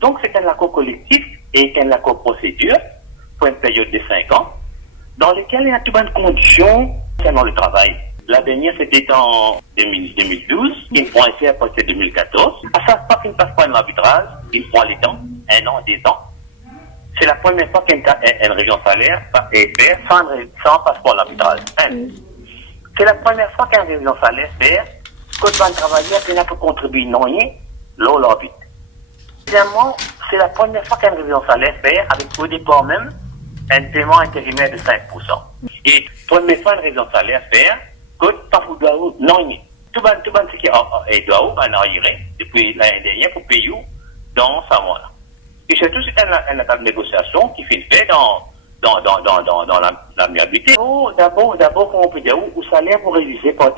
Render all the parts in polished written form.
Donc, c'est un accord collectif et un accord procédure pour une période de 5 ans, dans lequel il y a toutes les conditions concernant le travail. La dernière, c'était en 2012, il faut essayer à partir de 2014. À chaque fois qu'il ne passe pas un arbitrage, il prend les temps, 1 an, 2 ans. C'est la première fois qu'une région salaire est faite sans passeport l'arbitrage. C'est la première fois qu'une région salaire fait que le travailleur n'a pas contribué non rien, l'eau l'arbitre. Deuxièmement, c'est la première fois qu'une révision salaire fait avec au départ même un paiement intérimaire de 5%. Et première fois une révision salaire fait que pas pour Gaou, non, tout le monde ce qui est Gaou, on a arrivé depuis l'année dernière pour payer dans sa mois. Et surtout, c'est une table de négociation qui fait fait dans l'amiabilité. D'abord, comme on peut dire, où le salaire pour réviser par 10%.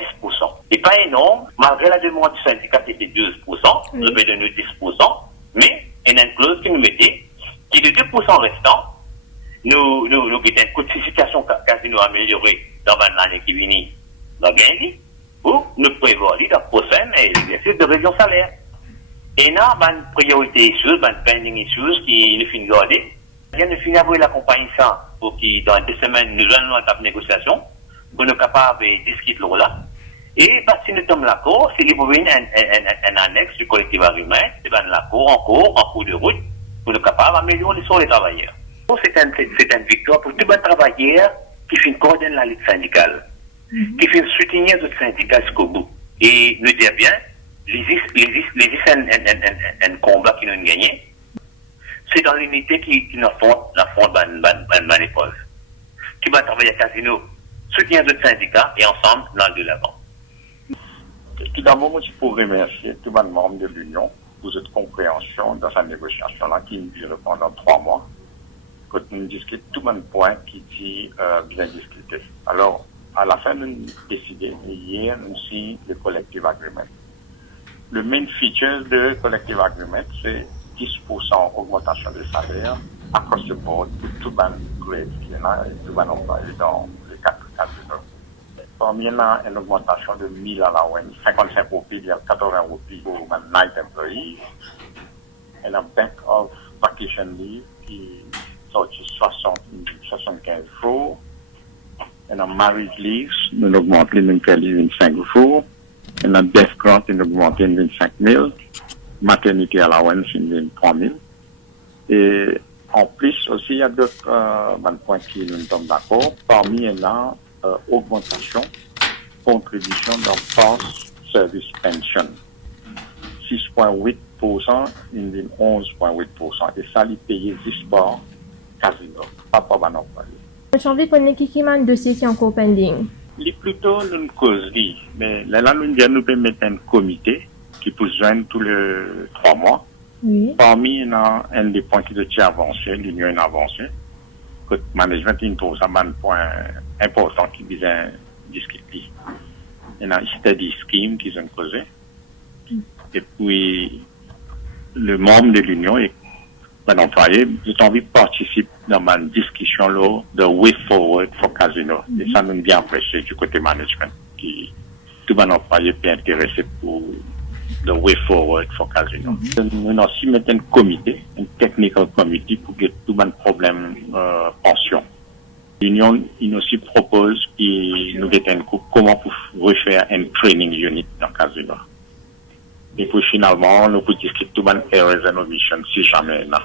Et pas énorme, malgré la demande du syndicat qui était 12%, nous devons donner 10%, mais il y a une clause qui nous mettait, qui de 2% restant, nous avons une codification quasi nous améliorer dans l'année qui vient, dans gagner, ou nous prévoir la prochaine exercice de révision salaire. Et là, une priorité issues, une pending issues qui nous finissent garder. Il y a nous finissons avec la compagnie ça pour qui, dans 2 semaines, nous allons à la négociation, pour nous capables de discuter là. Et si nous sommes d'accord, c'est un annexe du collectif agreement, c'est l'accord en cours de route, pour nous capables d'améliorer les travailleurs. C'est une victoire pour tous les travailleurs qui finissent coordonner la lutte syndicale, qui finissent soutenir les syndicats jusqu'au bout. Et nous dire bien, un combat qui nous a gagné, c'est dans l'unité qui nous affronte une épreuve. Qui va travailler à Casino, soutenir les syndicats et ensemble, dans de l'avant. Tout d'abord, moi, je pourrais remercier tous les membres de l'Union pour cette compréhension dans sa négociation-là qui dure pendant 3 mois. Quand nous discutons tout le point qui dit bien discuter. Alors, à la fin, nous avons décidé, hier, nous aussi, le collective agreement. Le main feature de collective agreement, c'est 10% augmentation de salaire across the board pour tout le grade qui est là et tout le employé dans les 4 cadres. Parmi il y a une augmentation de 1000 à la win, 55 roupies, il y a 80 roupies pour les night employees. Et la bank of vacation leave qui sortit 75 jours. Et la marriage leave, nous augmentons les 25 jours. Et la death grant, nous augmentons 25 000. Maternité allowance, nous 3 000. Et en plus aussi, il y a d'autres points qui nous sommes d'accord. Parmi il y a augmentation, contribution dans post-service pension. 6,8%, il dit 11,8%. Et ça, il paye 10 par casino. Pas par un employé. J'ai envie de connaître qui m'a un dossier qui est encore pending. Il est plutôt une cause, mais là, nous pouvons mettre un comité qui peut se joindre tous les 3 mois. Oui. Parmi, il y a un des points qui doit avancer, l'union a avancé. Le management, il trouve ça un point important qui vient discuter. Il y a un study scheme qui sont causé. Et puis, le membre de l'union et l'employé, j'ai envie de participer dans ma discussion là, de way forward for Casino. Et ça nous bien apprécié du côté management, qui tout le employé peut intéresser pour the way forward for Casino. Nous avons aussi mis un comité, un technical committee pour que tout le problème pension. L'Union il aussi propose qu'il nous ait un coup comment pour refaire un training unit dans Casino. Et puis finalement, nous pouvons discuter tout le errors and omissions si jamais là.